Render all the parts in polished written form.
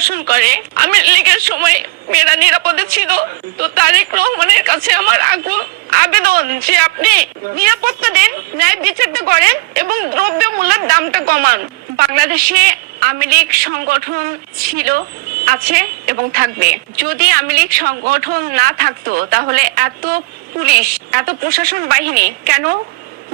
ধর্ষণ করে। আওয়ামী লীগের সময় মেয়েরা নিরাপদে ছিল। তো তারেক রহমানের কাছে আমার আকুল আবেদন যে আপনি নিরাপত্তা দিন, ন্যায় বিচারটা করেন এবং দ্রব্য মূল্যের দামটা কমান। বাংলাদেশে আওয়ামী লীগ সংগঠন ছিল, আছে এবং থাকবে। যদি আওয়ামী লীগ সংগঠন না থাকতো তাহলে এত পুলিশ, এত প্রশাসন বাহিনী কেন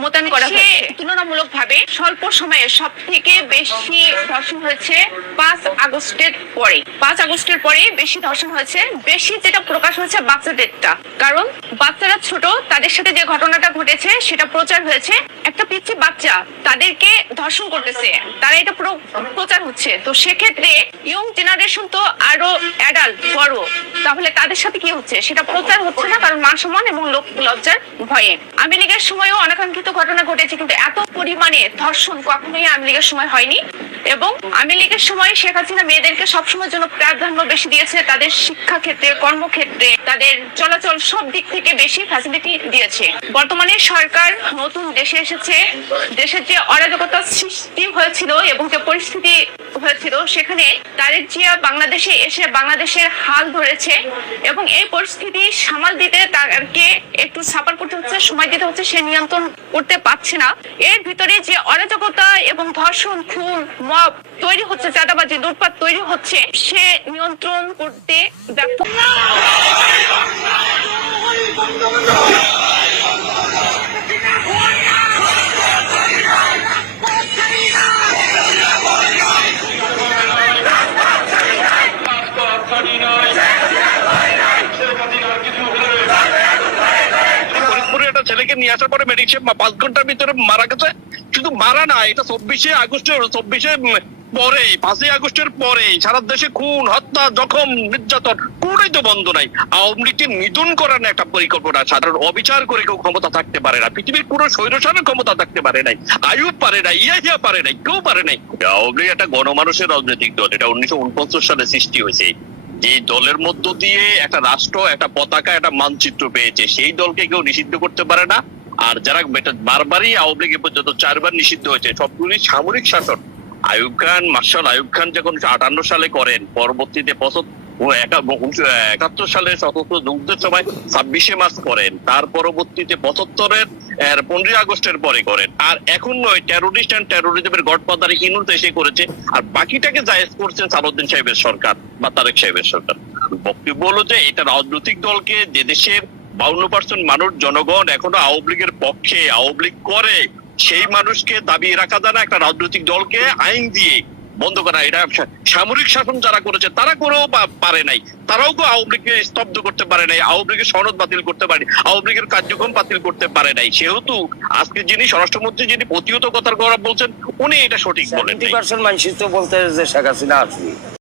মোতায়েন করা হয়েছে? তুলনামূলকভাবে স্বল্প সময়ে সব থেকে বেশি ধর্ষণ হয়েছে 5 আগস্টের পরে। 5 আগস্টের পরে বেশি ধর্ষণ হয়েছে। বেশি যেটা প্রকাশ হয়েছে বাচ্চাদেরটা, কারণ বাচ্চারা ছোট, তাদের সাথে যে ঘটনাটা ঘটেছে সেটা প্রচার হয়েছে। একটা পিচ্ছি বাচ্চা তাদেরকে ধর্ষণ করতেছে, তারা এটা পুরো প্রচার হচ্ছে। তো সেক্ষেত্রে ইয়ং জেনারেশন তো আরো অ্যাডাল্ট, বড়, তাহলে তাদের সাথে কি হচ্ছে সেটা প্রচার হচ্ছে না, কারণ মান সম্মান এবং লোক লজ্জার ভয়ে। আওয়ামী লীগের সময়ও অনাকাঙ্ক্ষিত ঘটনা ঘটেছে, কিন্তু এত পরিমাণে ধর্ষণ কখনোই আওয়ামী লীগের সময় হয়নি। এবং আওয়ামী লীগের সময় শেখ হাসিনা মেয়েদেরকে সবসময়ের জন্য প্রাধান্য বেশি দিয়েছে, তাদের শিক্ষা ক্ষেত্রে, কর্মক্ষেত্রে, তাদের চলাচল সব দিক থেকে বেশি ফ্যাসিলিটি দিয়েছে। বর্তমানে সরকার নতুন দেশে এসেছে, দেশের যে অরাজকতা সৃষ্টি হয়েছিল এবং যে পরিস্থিতি হয়েছিল সেখানে তারেক জিয়া বাংলাদেশে এসে বাংলাদেশের হাল ধরেছে এবং এই পরিস্থিতি সামাল দিতে তাকে একটু সাফার করতে হচ্ছে, সময় দিতে হচ্ছে। সে নিয়ন্ত্রণ করতে পারছে না। এর ভিতরে যে অরাজকতা এবং ধর্ষণ, খুন, মব তৈরি হচ্ছে, চাঁদাবাজি, লুটপাট তৈরি হচ্ছে, সে নিয়ন্ত্রণ করতে ব্যর্থ। ছেলেকে নিয়ে আসার পরে মেডিকেল 5 ঘন্টার ভিতরে মারা গেছে। শুধু মারা না, এটা 24 আগস্টের পরে, 5 আগস্টের পরে সারা দেশে খুন, হত্যা, জখম, নির্যাতন কোনটাই তো বন্ধ নাই। আওয়ামী লীগকে নিধন করার একটা পরিকল্পনা, সাধারণ অবিচার করে কেউ ক্ষমতা থাকতে পারে না। পৃথিবীর কোনো স্বৈরশাসনের ক্ষমতা থাকতে পারে নাই, আইয়ুব পারে নাই, ইয়াহিয়া পারে নাই, কেউ পারে নাই। আওয়ামী লীগ একটা গণমানুষের রাজনৈতিক দল, এটা 1949 সালে সৃষ্টি হয়েছে। যে দলের মধ্য দিয়ে একটা রাষ্ট্র, একটা পতাকা, একটা মানচিত্র পেয়েছে, সেই দলকে কেউ নিষিদ্ধ করতে পারে না। আর যারা বারবারই আওয়ামী লীগ পর্যন্ত 4 বার নিষিদ্ধ হয়েছে, সবগুলি সামরিক শাসন। আইয়ুব খান, মার্শাল আইয়ুব খান যখন 58 সালে করেন, পরবর্তীতে 71 সালে সশস্ত্র যুদ্ধের সময় 26শে মার্চ করেন, তার পরবর্তীতে 75-এর 15 আগস্টের পরে করেন। আর এখন নয়, টেরোরিস্ট এন্ড টেরোরিজমের গডফাদার ইনুস এসে করেছে, আর বাকিটাকে জায়েজ করছেন সালাউদ্দিন সাহেবের সরকার বা তারেক সাহেবের সরকার। বক্তব্য হলো যে এটা রাজনৈতিক দলকে, যে দেশের 52% মানুষ, জনগণ এখনো আওয়ামী লীগের পক্ষে, আওয়ামী লীগ করে, সেই মানুষকে দাবিয়ে রাখা যায় না একটা রাজনৈতিক দলকে আইন দিয়ে বন্ধ করা। এটা সামরিক শাসন যারা করেছে তারা করেও পারে নাই, তারাও আওয়ামী লীগকে স্তব্ধ করতে পারে নাই, আওয়ামী লীগের সনদ বাতিল করতে পারে, আওয়ামী লীগের কার্যক্রম বাতিল করতে পারে নাই। সেহেতু আজকে যিনি স্বরাষ্ট্রমন্ত্রী, যিনি প্রতিহত কথার কথা বলছেন, উনি এটা সঠিক বলেন। 70% মানুষ তো বলতে যে শেখ হাসিনা আসবে।